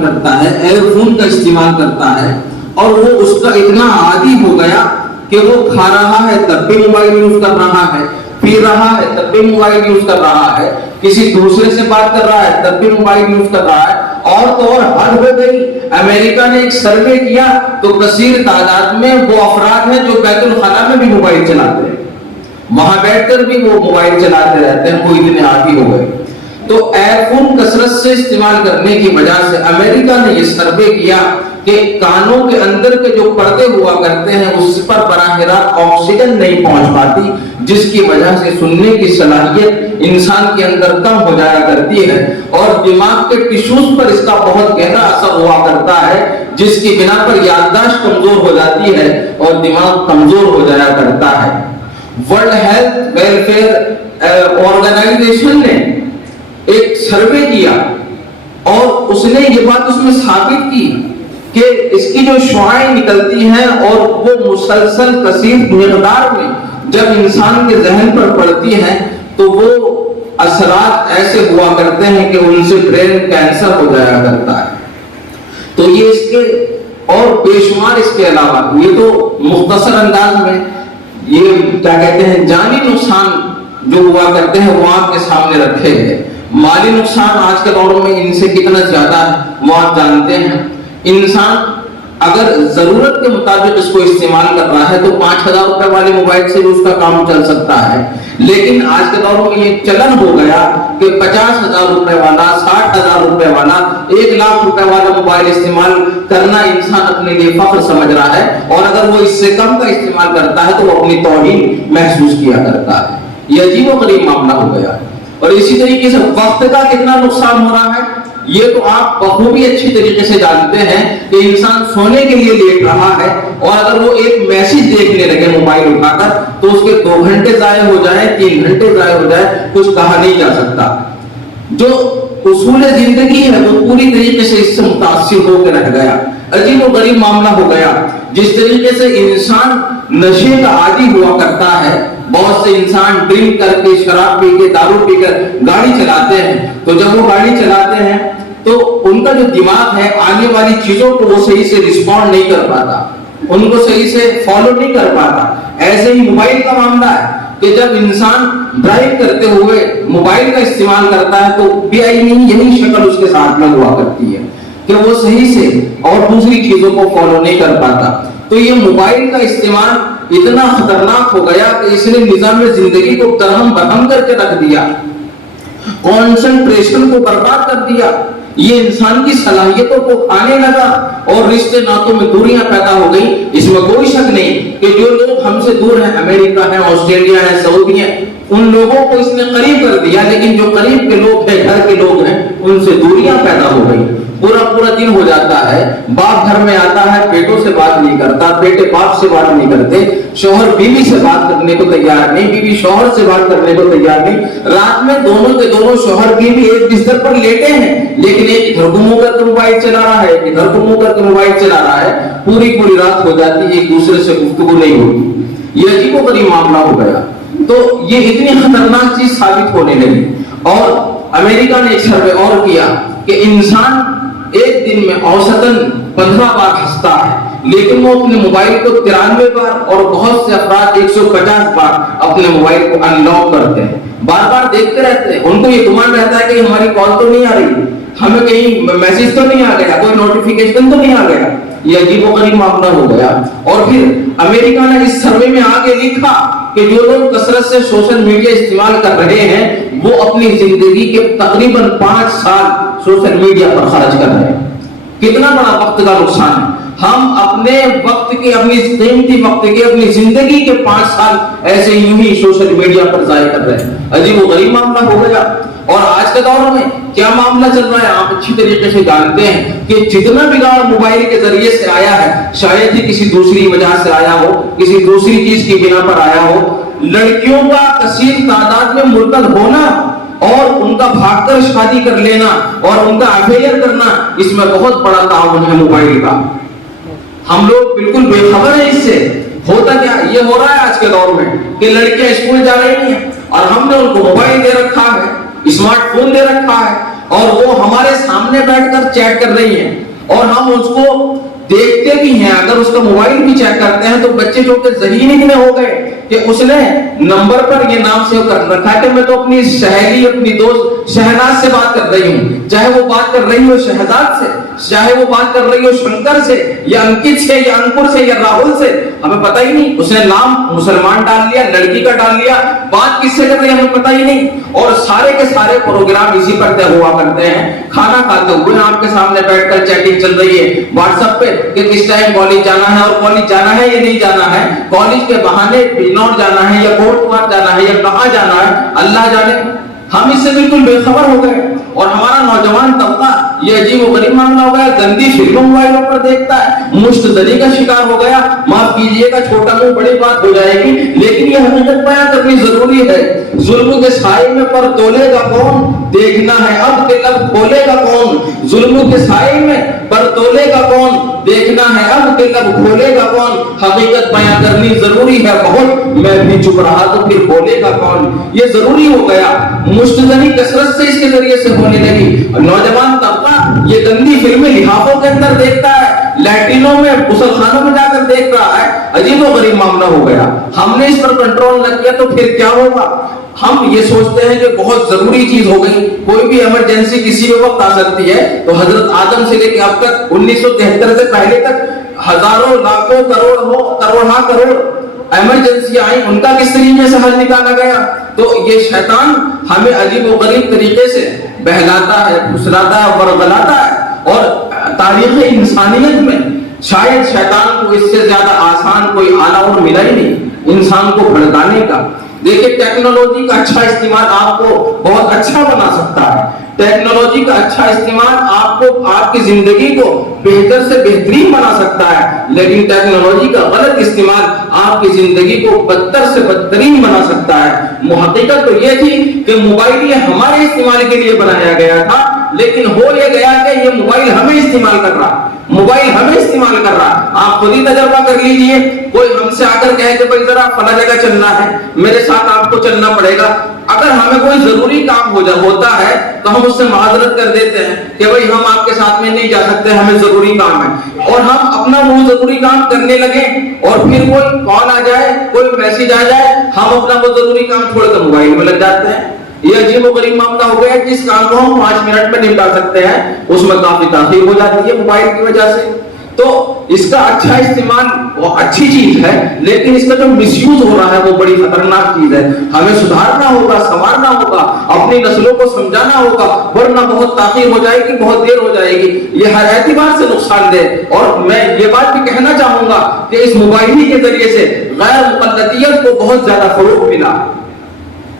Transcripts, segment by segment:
کرتا ہے، year phone کا استعمال کرتا ہے، اور وہ اس کا اتنا عادی ہو گیا کہ وہ کھا رہا ہے تب بھی موبائل یوز کر رہا ہے، پی رہا ہے تب بھی موبائل یوز کر رہا ہے، کسی دوسرے سے بات کر رہا ہے تب بھی موبائل یوز کر رہا ہے، اور تو اور حد ہو گئی۔ امریکہ نے ایک سروے کیا تو کثیر تعداد میں وہ افراد ہیں جو بیت الخلاء میں بھی موبائل چلاتے ہیں، وہاں بیٹھ کر بھی وہ موبائل چلاتے رہتے ہیں، وہ اتنے عادی ہو گئے۔ تو ایئر فون کثرت سے استعمال کرنے کی وجہ سے امریکہ نے یہ سروے کیا کہ کانوں کے اندر کے جو پردے ہوا کرتے ہیں اس پر براہ راست آکسیجن نہیں پہنچ پاتی، جس کی وجہ سے سننے کی صلاحیت انسان کے اندر کم ہو جایا کرتی ہے، اور دماغ کے ٹشوز پر اس کا بہت گہرا اثر ہوا کرتا ہے، جس کی بنا پر یادداشت کمزور ہو جاتی ہے اور دماغ کمزور ہو جایا کرتا ہے۔ ورلڈ ہیلتھ ویلفیئر آرگنائزیشن نے ایک سروے کیا اور اس نے یہ بات اس میں ثابت کی کہ اس کی جو شعاعیں نکلتی ہیں اور وہ مسلسل کثیر مقدار میں جب انسان کے ذہن پر پڑتی ہیں تو وہ اثرات ایسے ہوا کرتے ہیں کہ ان سے برین کینسر ہو جایا کرتا ہے۔ تو یہ اس کے اور بے شمار اس کے علاوہ یہ تو مختصر انداز میں یہ کیا کہتے ہیں جانی نقصان جو ہوا کرتے ہیں وہ آپ کے سامنے رکھے گئے۔ مالی نقصان آج کے دور میں ان سے کتنا زیادہ ہے وہ آپ جانتے ہیں۔ انسان اگر ضرورت کے مطابق اس کو استعمال کر رہا ہے تو 5,000 روپے والے موبائل سے اس کا کام چل سکتا ہے، لیکن آج کے دور میں یہ چلن ہو گیا کہ 50,000 روپے والا، 60,000 روپے والا، 1,00,000 روپے والا موبائل استعمال کرنا انسان اپنے لیے فخر سمجھ رہا ہے، اور اگر وہ اس سے کم کا استعمال کرتا ہے تو وہ اپنی توہین محسوس کیا کرتا ہے۔ یہ عجیب و غریب معاملہ ہو گیا۔ اور اسی طریقے سے وقت کا کتنا نقصان ہو رہا ہے یہ تو آپ بخوبی اچھی طریقے سے جانتے ہیں کہ انسان سونے کے لیے لیٹ رہا ہے، اور اگر وہ ایک میسج دیکھنے لگے موبائل اٹھا کر تو اس کے 2 گھنٹے ضائع ہو جائیں، 3 گھنٹے ضائع ہو جائے، کچھ کہا نہیں جا سکتا۔ جو اصول زندگی ہے وہ پوری طریقے سے اس سے متاثر ہو کے رہ گیا۔ عجیب و غریب معاملہ ہو گیا۔ جس طریقے سے انسان نشے کا عادی ہوا کرتا ہے، بہت سے انسان ڈرنک کر کے، شراب پی کے، دارو پی کر گاڑی چلاتے ہیں، تو جب وہ گاڑی چلاتے ہیں تو ان کا جو دماغ ہے آنے والی چیزوں کو وہ صحیح سے رسپونڈ نہیں کر پاتا، ان کو صحیح سے فالو نہیں کر پاتا۔ ایسے ہی موبائل کا معاملہ ہے کہ جب انسان ڈرائیو کرتے ہوئے موبائل کا استعمال کرتا ہے تو بھی یہی شکل اس کے ساتھ میں ہوا کرتی ہے کہ وہ صحیح سے اور دوسری چیزوں کو فالو نہیں کر پاتا۔ تو یہ موبائل کا استعمال اتنا خطرناک ہو گیا کہ اس نے نظام زندگی کو درہم برہم کر کے رکھ دیا، کنسنٹریشن کو برباد کر دیا، یہ انسان کی صلاحیتوں کو کھانے لگا اور رشتے ناتوں میں دوریاں پیدا ہو گئی۔ اس میں کوئی شک نہیں کہ جو لوگ ہم سے دور ہیں، امریکہ ہے، آسٹریلیا ہے، سعودی ہے، ان لوگوں کو اس نے قریب کر دیا، لیکن جو قریب کے لوگ ہیں، گھر کے لوگ ہیں، ان سے دوریاں پیدا ہو گئی۔ پورا دن ہو جاتا ہے، باپ گھر میں آتا ہے، بیٹوں سے بات نہیں کرتا، بیٹے باپ سے بات نہیں کرتے، شوہر بیوی سے بات کرنے کو تیار نہیں، بیوی شوہر سے بات کرنے کو تیار نہیں۔ رات میں دونوں کے دونوں شوہر بیوی ایک بستر پر لیٹے ہیں، لیکن ایک ادھر کو منہ کر کے موبائل چلا رہا ہے، ادھر کو منہ کر کے موبائل چلا رہا ہے، پوری رات ہو جاتی ہے، ایک دوسرے سے گفتگو نہیں ہوتی۔ یہ عجیب و غریب معاملہ ہو گیا۔ تو یہ اتنی خطرناک چیز ثابت ہونے لگی، اور امریکہ نے ایک سروے اور کیا کہ انسان ایک دن میں اوسطاً 15 بار ہنستا ہے، لیکن وہ اپنے موبائل کو 93 بار اور بہت سے افراد 150 بار اپنے موبائل کو ان لاک کرتے ہیں، بار بار دیکھتے رہتے ہیں۔ ان کو یہ گمان رہتا ہے کہ ہماری کال تو نہیں آ رہی، ہمیں کہیں میسج تو نہیں آ گیا، کوئی نوٹیفیکیشن تو نہیں آ گیا۔ یہ عجیب و غریب معاملہ ہو گیا۔ اور پھر امریکہ نے اس سروے میں آگے لکھا کہ جو لوگ کثرت سے سوشل میڈیا استعمال کر رہے ہیں وہ اپنی زندگی کے تقریباً 5 سال سوشل میڈیا پر خرچ کر رہے ہیں۔ کتنا بڑا وقت کا نقصان ہے۔ ہم اپنے وقت کے، اپنی قیمتی وقت کے، اپنی زندگی کے 5 سال ایسے یوں ہی سوشل میڈیا پر ضائع کر رہے ہیں۔ عجیب و غریب معاملہ ہو گیا۔ اور آج کے دور میں کیا معاملہ چل رہا ہے آپ اچھی طریقے سے جانتے ہیں کہ جتنا بگاڑ موبائل کے ذریعے سے آیا ہے شاید ہی کسی دوسری وجہ سے آیا ہو، کسی دوسری چیز کی بنا پر آیا ہو۔ لڑکیوں کا کثیر تعداد میں مرتد ہونا اور ان کا بھاگ کر شادی کر لینا اور ان کا افیئر کرنا، اس میں بہت بڑا تعاون ہے موبائل کا۔ ہم لوگ بالکل بے خبر ہیں اس سے۔ ہوتا کیا یہ ہو رہا ہے آج کے دور میں کہ لڑکیاں اسکول جا رہی ہیں اور ہم نے ان کو موبائل دے رکھا ہے، اسمارٹ فون دے رکھا ہے، اور وہ ہمارے سامنے بیٹھ کر چیٹ کر رہی ہیں اور ہم اس کو دیکھتے بھی ہیں. اگر اس کا موبائل بھی چیک کرتے ہیں تو بچے جو کہ ذہین اتنے ہو گئے کہ اس نے نمبر پر یہ نام سیو کر رکھا ہے کہ میں تو اپنی سہیلی اپنی دوست شہناز سے بات کر رہی ہوں, چاہے وہ بات کر رہی ہو شہزاد سے, چاہے وہ بات کر رہی ہو شنکر سے یا انکت سے یا انکر سے یا راہل سے, ہمیں پتہ ہی نہیں. اس نے نام مسلمان ڈال لیا, لڑکی کا ڈال لیا, بات کس سے کر رہی ہے ہمیں پتہ ہی نہیں. اور سارے کے سارے پروگرام اسی پر طے ہوا کرتے ہیں. کھانا کھاتے ہوئے آپ کے سامنے بیٹھ کر چیٹنگ چل رہی ہے واٹس ایپ پہ کہ کس ٹائم کالج جانا ہے, اور کالج جانا ہے یا نہیں جانا ہے, کالج کے بہانے نوٹ جانا ہے یا کوٹ جانا ہے یا کہاں جانا ہے, اللہ جانے. ہم اس سے بالکل بے خبر ہو گئے اور ہمارا نوجوان طبقہ یہ عجیب و غریب معاملہ ہو گیا, گندی فلموں موبائلوں پر دیکھتا ہے, مشت زنی کا شکار ہو گیا. معاف کیجئے گا چھوٹا منہ بڑی بات ہو جائے گی, لیکن یہ حقیقت بیان کرنی ضروری ہے. ظلم کے سائے میں پر تولے گا کون, دیکھنا ہے اب کہ لب کھولے گا کون. ظلم کے سائے میں پر تولے گا کون, دیکھنا ہے اب کہ لب کھولے گا کون. حقیقت بیان کرنی ضروری ہے بہت, میں بھی چپ رہا تو پھر بولے گا کون. یہ ضروری ہو گیا. مشتزنی کثرت سے اس کے ذریعے سے ہونے لگی. نوجوان طبقہ یہ گندی فلمیں لحافوں کے اندر دیکھتا ہے, لیٹرینوں میں غسل خانوں میں جا کر دیکھ رہا ہے. عجیب و غریب معاملہ ہو گیا. ہم نے اس پر کنٹرول نہ کیا تو پھر کیا ہوگا. ہم یہ سوچتے ہیں کہ بہت ضروری چیز ہو گئی, کوئی بھی ایمرجنسی کسی بھی وقت آ سکتی ہے. تو حضرت آدم سے لے کے اب تک 1973 سے پہلے تک ہزاروں لاکھوں کروڑ ایمرجنسی آئی, ان کا کس طریقے سے حل نکالا گیا. تو یہ شیطان ہمیں عجیب و غریب طریقے سے بہلاتا ہے, پھسلاتا ہے, ورغلاتا ہے. اور تاریخ انسانیت میں شاید شیطان کو اس سے زیادہ آسان کوئی آلہ اور ملا ہی نہیں انسان کو بھڑکانے کا. دیکھیں ٹیکنالوجی کا اچھا استعمال آپ کو بہت اچھا بنا سکتا ہے. ٹیکنالوجی کا اچھا استعمال آپ کو آپ کی زندگی کو بہتر سے بہترین بنا سکتا ہے, لیکن ٹیکنالوجی کا غلط استعمال آپ کی زندگی کو بدتر سے بدترین بنا سکتا ہے. حقیقت تو یہ تھی کہ موبائل یہ ہمارے استعمال کے لیے بنایا گیا تھا, لیکن ہو یہ گیا کہ یہ موبائل ہمیں استعمال کر رہا, موبائل ہمیں استعمال کر رہا. آپ خود ہی تجربہ کر لیجئے. کوئی ہم سے آ کر کہے کہ بھائی ذرا فلاں جگہ چلنا ہے, میرے ساتھ آپ کو چلنا پڑے گا. اگر ہمیں کوئی ضروری کام ہوتا ہے تو ہم اس سے معذرت کر دیتے ہیں کہ بھائی ہم آپ کے ساتھ میں نہیں جا سکتے, ہمیں ضروری کام ہے, اور ہم اپنا وہ ضروری کام کرنے لگے. اور پھر کوئی کال آ جائے, کوئی میسج آ جائے, ہم اپنا وہ ضروری کام چھوڑ کر موبائل میں لگ جاتے ہیں. یہ عجیب و غریب معاملہ ہو گیا. جس کام کو ہم 5 منٹ میں نپٹا سکتے ہیں اس میں کافی تاخیر ہو جاتی ہے موبائل کی وجہ سے. تو اس کا اچھا استعمال وہ اچھی چیز ہے, لیکن اس کا جو مس یوز ہو رہا ہے وہ بڑی خطرناک چیز ہے. ہمیں سدھارنا ہوگا, سنوارنا ہوگا, اپنی نسلوں کو سمجھانا ہوگا, ورنہ بہت تاخیر ہو جائے گی, بہت دیر ہو جائے گی. یہ ہر اعتبار سے نقصان دہ. اور میں یہ بات بھی کہنا چاہوں گا کہ اس موبائل کے ذریعے سے غیر مقلدیت کو بہت زیادہ فروغ ملا.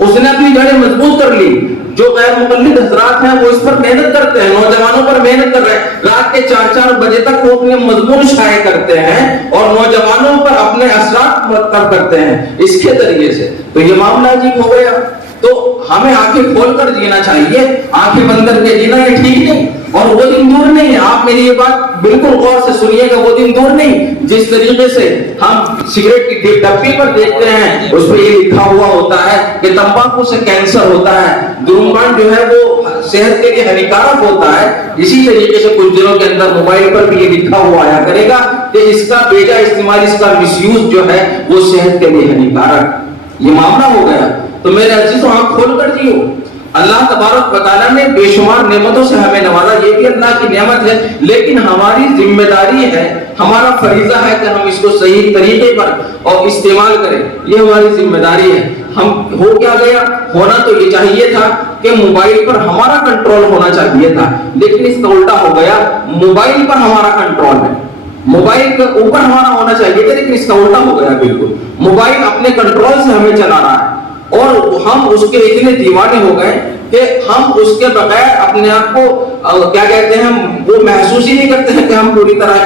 اس نے اپنی جڑیں مضبوط کر لی. جو غیر مقلد حضرات ہیں وہ اس پر محنت کرتے ہیں, نوجوانوں پر محنت کر رہے ہیں. رات کے 4-4 بجے تک وہ اپنے مضمون شائع کرتے ہیں اور نوجوانوں پر اپنے اثرات مرتب کرتے ہیں اس کے ذریعے سے. تو یہ معاملہ عجیب ہو گیا. تو ہمیں آنکھیں کھول کر جینا چاہیے, آنکھیں بند کر کے جینا یہ ٹھیک نہیں. اور وہ دن دور نہیں ہے, آپ میری یہ بات بالکل غور سے سنیے گا, وہ دن دور نہیں جس طریقے سے ہم سگریٹ کی ڈبی پر دیکھتے ہیں اس پہ یہ لکھا ہوا ہوتا ہے کہ تمباکو سے کینسر ہوتا ہے, دھومپان جو ہے وہ صحت کے لیے ہانیکارک ہوتا ہے. اسی طریقے سے کچھ دنوں کے اندر موبائل پر بھی یہ لکھا ہوا آیا کرے گا کہ اس کا بیجا استعمال, اس کا مس یوز جو ہے وہ صحت کے لیے ہانیکارک. یہ معاملہ ہو گیا. تو میرے عزیزوں آنکھ کھول کر جیو. اللہ تبارک و تعالیٰ نے بے شمار نعمتوں سے ہمیں نوازا, یہ بھی اللہ کی نعمت ہے, لیکن ہماری ذمہ داری ہے, ہمارا فریضہ ہے کہ ہم اس کو صحیح طریقے پر اور استعمال کریں. یہ ہماری ذمہ داری ہے. ہم ہو کیا گیا, ہونا تو یہ چاہیے تھا کہ موبائل پر ہمارا کنٹرول ہونا چاہیے تھا, لیکن اس کا الٹا ہو گیا. موبائل پر ہمارا کنٹرول ہے, موبائل کے اوپر ہمارا ہونا چاہیے تھا, لیکن اس کا الٹا ہو گیا. بالکل موبائل اپنے کنٹرول سے ہمیں چلا رہا ہے اور ہم اس کے اتنے دیوانے ہو گئے کہ ہم اس کے بغیر اپنے آپ کو کیا کہتے ہیں, وہ محسوس ہی نہیں کرتے ہیں کہ ہم پوری طرح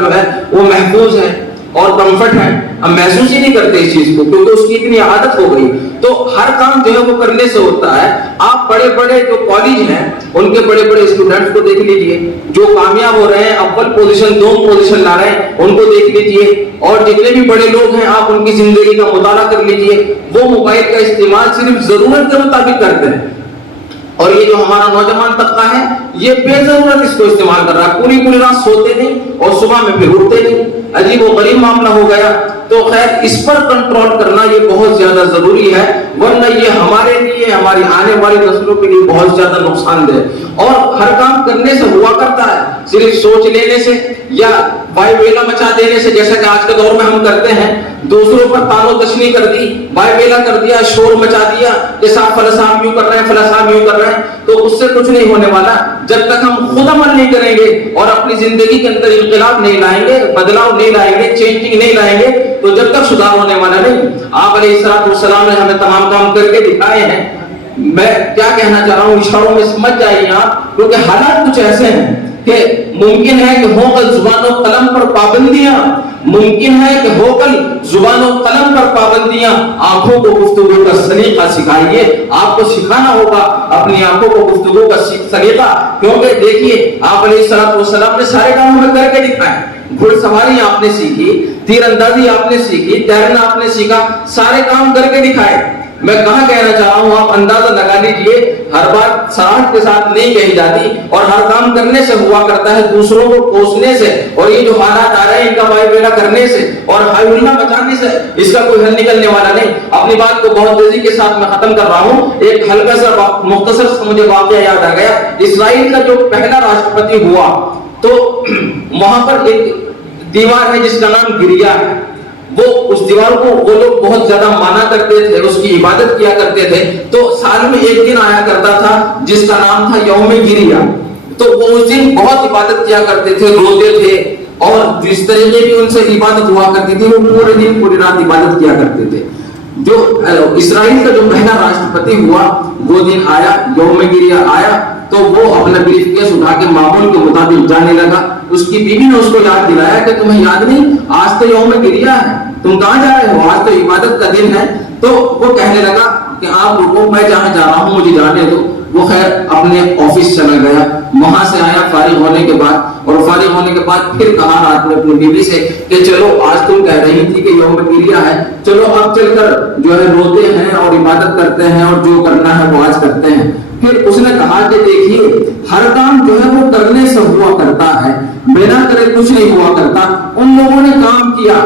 جو ہے وہ محفوظ ہیں اور کمفرٹ ہے. ہم محسوس ہی نہیں کرتے اس چیز کو, کیونکہ اس کی اتنی عادت ہو گئی. تو ہر کام جو ہے وہ کرنے سے ہوتا ہے. آپ بڑے بڑے جو کالج ہیں ان کے بڑے بڑے اسٹوڈنٹس کو دیکھ لیجئے, جو کامیاب ہو رہے ہیں, اول پوزیشن 2 پوزیشن لا رہے ہیں, ان کو دیکھ لیجئے. اور جتنے بھی بڑے لوگ ہیں آپ ان کی زندگی کا مطالعہ کر لیجئے, وہ موبائل کا استعمال صرف ضرورت کے مطابق کرتے ہیں اور یہ جو ہمارا نوجوان طبقہ ہے یہ بے ضرورت اس کو استعمال کر رہا ہے, پوری پوری رات سوتے نہیں اور صبح میں پھر اٹھتے نہیں, عجیب و غریب معاملہ ہو گیا. تو خیر اس پر کنٹرول کرنا یہ بہت زیادہ ضروری ہے, ورنہ یہ ہمارے لیے, ہماری آنے والی نسلوں کے لیے بہت زیادہ نقصان دہ. اور ہر کام کرنے سے ہوا کرتا ہے, صرف سوچ لینے سے یا بائی بیلا مچا دینے سے, جیسا کہ آج کے دور میں ہم کرتے ہیں, دوسروں پر تان و تشنی کر دی, بائی بیلا کر دیا, شور مچا دیا کہ صاحب فلاں صاحب یوں کر رہے ہیں, فلاں صاحب یوں کر رہے ہیں, تو اس سے کچھ نہیں ہونے والا جب تک ہم خود عمل نہیں کریں گے اور اپنی زندگی کے اندر انقلاب نہیں لائیں گے, بدلاؤ نہیں لائیں گے, چینجنگ نہیں لائیں گے, تو جب تک سدھار ہونے والا نہیں. آپ علیہ الصلوۃ والسلام نے ہمیں تمام کام کر کے دکھائے ہیں. میں کیا کہنا چاہ رہا ہوں اشاروں میں سمجھ جائیے آپ, کیونکہ حالات کچھ ایسے ہیں کہ ممکن ہے کہ ہو کل زبان و قلم پر پابندیاں, ممکن ہے کہ ہو کل زبان و قلم پر پابندیاں, آنکھوں کو گفتگو کا سلیقہ سکھائیے. آپ کو سکھانا ہوگا اپنی آنکھوں کو گفتگو کا سلیقہ, کیونکہ دیکھیے آپ علیہ الصلوۃ والسلام نے سارے کام ہمیں کر کے دکھائے. گھڑ سواری آپ نے سیکھی, تیر اندازی آپ نے سیکھی, تیرنا آپ نے سیکھا, سارے کام کر کے دکھائے. میں کہاں کہنا چاہ رہا ہوں, آپ اندازہ لگا لیجئے, ہر بات سراحت کے ساتھ نہیں کہی جاتی اور ہر کام کرنے سے ہوا کرتا ہے, دوسروں کو کوسنے سے, اور یہ جو حالات آ رہے ہیں ان کا بائی بیلا کرنے سے اور ہائی ہلا مچانے سے اس کا کوئی حل نکلنے والا نہیں. اپنی بات کو بہت تیزی کے ساتھ میں ختم کر رہا ہوں. ایک ہلکا سا مختصر سا مجھے واقعہ یاد آ گیا. اسرائیل کا جو پہلا راشٹرپتی ہوا تو وہاں پر ایک دیوار ہے جس کا نام گریا ہے. وہ اس دیوار کو وہ لوگ بہت زیادہ مانا کرتے تھے, اس کی عبادت کیا کرتے تھے. تو سال میں ایک دن آیا کرتا تھا جس کا نام تھا یوم گریا. تو وہ اس دن بہت عبادت کیا کرتے تھے, روتے تھے, اور جس طریقے کی ان سے عبادت ہوا کرتی تھی وہ پورے دن پوری رات عبادت کیا کرتے تھے. جو اسرائیل کا جو پہلا راشٹرپتی ہوا وہ دن آیا, یوم گریا آیا, تو وہ اپنا بریف کیس اٹھا کے معمول کے مطابق جانے لگا. اس کی بیوی نے اس کو یاد دلایا کہ تمہیں یاد نہیں, آج تو یوم گریا ہے, تم کہاں جا رہے ہو, آج تو عبادت کا دن ہے. تو وہ کہنے لگا کہ آپ رکو, میں جہاں جا رہا ہوں مجھے جانے دو. وہ خیر اپنے آفس چلا گیا, وہاں سے آیا فارغ ہونے کے بعد, اور فارغ ہونے کے بعد پھر کہا رات میں اپنی بیوی سے کہ چلو آج تم کہہ رہی تھی کہ یوم گریا ہے, چلو اب چل کر جو ہے روتے ہیں اور عبادت کرتے ہیں اور جو کرنا ہے وہ آج کرتے ہیں. پھر اس نے کہا کہ دیکھیے ہر کام جو ہے وہ کرنے سے ہوا کرتا ہے, بنا کرے کچھ نہیں ہوا کرتا. ان لوگوں نے کام کیا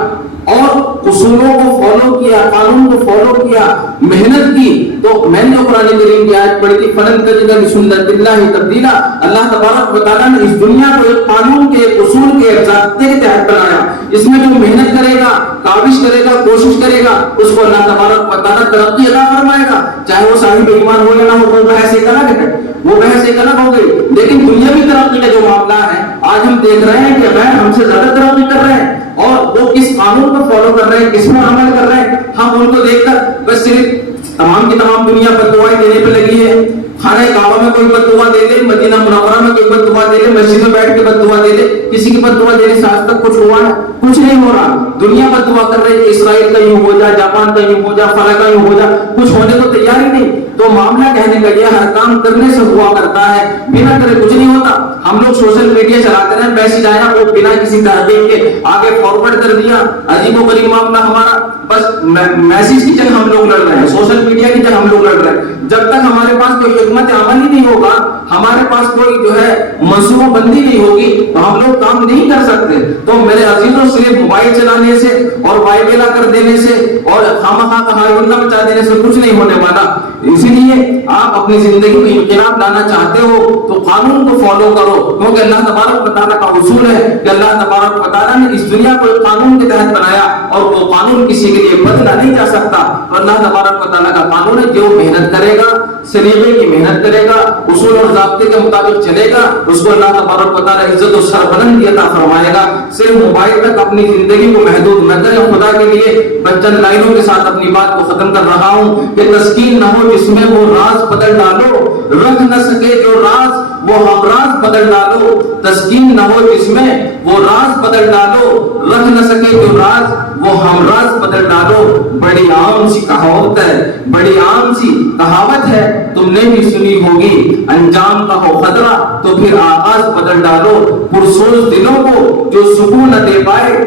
اور اصولوں کو فالو کیا, قانون کو فالو کیا, محنت کی. تو میں نے قرآن کریم کی آیت پڑھی تھی, فلن تجد لسنت اللہ تبدیلا. اللہ تبارک و تعالیٰ نے اس دنیا کو ایک قانون کے, ایک اصول کے, ایک ضابطے کے تحت بنایا. اس میں جو محنت کرے گا, کاوش کرے گا, کوشش کرے گا, اس کو اللہ تبارک و تعالیٰ ترقی عطا فرمائے گا. چاہے وہ صاحب ایمان ہو یا نہ ہو, وہ بحث ایک الگ ہے, وہ بحث ایک الگ ہو گئی. لیکن دنیاوی ترقی کا جو معاملہ ہے آج ہم دیکھ رہے ہیں کہ غیر ہم سے زیادہ ترقی کر رہے ہیں, اور وہ کس قانون کو فالو کر رہے ہیں, کس پر عمل کر رہے ہیں. ہم ان کو دیکھ کر بس صرف تمام کی تمام دنیا بد دعائیں دینے پہ لگی ہے. خانہ کعبہ میں کوئی بد دعا دے دے, مدینہ منورہ میں کوئی بد دعا دے دے, مسجد میں بیٹھ کے بد دعا دے دے. کسی کی بد دعا دینے سے آج تک کچھ ہوا ہے؟ کچھ نہیں ہو رہا. دنیا بد دعا کر رہی ہے, اسرائیل کا یوں ہو جا, جاپان کا یوں ہو جا, فلاں کا یوں ہو جا, کچھ ہونے کو تیار ہی نہیں. تو معاملہ کہنے کا یہ ہر کام کرنے سے ہوا کرتا ہے, بنا کرے کچھ نہیں ہوتا. ہم لوگ سوشل میڈیا چلاتے ہیں, میسج آیا وہ بنا کسی تحقیق کے آگے فارورڈ کر دیا, عجیب و غریب معاملہ ہمارا. بس میسج کی جگہ ہم لوگ لڑ رہے ہیں, سوشل میڈیا کی جگہ ہم لوگ لڑ رہے ہیں. جب تک ہمارے پاس کوئی حکمت عمل ہی نہیں ہوگا, ہمارے پاس کوئی جو ہے منصوبہ بندی نہیں ہوگی, تو ہم لوگ کام نہیں کر سکتے. تو میرے عزیزوں, صرف موبائل چلانے سے اور بائی بیلا کر دینے سے اور خامخواہ کا ہائی ہلا مچا دینے سے کچھ نہیں ہونے والا. اسی لیے آپ اپنی زندگی میں انقلاب لانا چاہتے ہو تو قانون کو فالو کرو, کیونکہ اللہ تبارک و تعالیٰ کا اصول ہے کہ اللہ تبارک و تعالیٰ نے اس دنیا کو ایک قانون کے تحت بنایا, اور وہ قانون کسی کے لیے بدلا نہیں جا سکتا. اللہ تبارک و تعالیٰ کا قانون ہے, جو محنت کرے گا, سلیقے کی محنت کرے گا, اصول اور ضابطے کے مطابق چلے گا, اس کو اللہ تبارک و تعالیٰ عزت و سربلندی عطا فرمائے گا. صرف موبائل تک اپنی زندگی کو محدود نہ کریں. خدا کے لیے چند لائنوں کے ساتھ اپنی بات کو ختم کر رہا ہوں کہ تسکین نہ ہو جس میں وہ راز بدل ڈالو, رکھ نہ سکے جو راز وہ ہم راز بدل ڈالو. تسکین نہ ہو جس میں وہ راز بدل ڈالو, رکھ نہ سکے جو راز وہ ہم راز بدل ڈالو. بڑی عام سی کہاوت ہے, بڑی عام سی کہاوت ہے, تم نے بھی سنی ہوگی, انجام کا ہو خطرہ تو پھر آغاز بدل ڈالو. پرسوز دلوں کو جو سکون نہ دے پائے,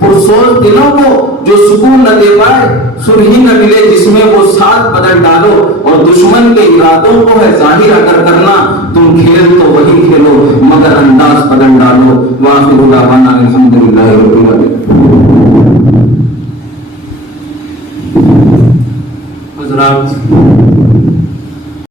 پرسوز دلوں کو جو سکون نہ دے پائے، سرہی نہ ملے جس میں وہ ساتھ بدل ڈالو، اور دشمن کے ارادوں کو ہے ظاہر اگر کرنا، تم کھیل تو وہی کھیلو مگر انداز بدل ڈالو۔ وآخر دعوانا الحمدللہ رب العالمین۔ حضرات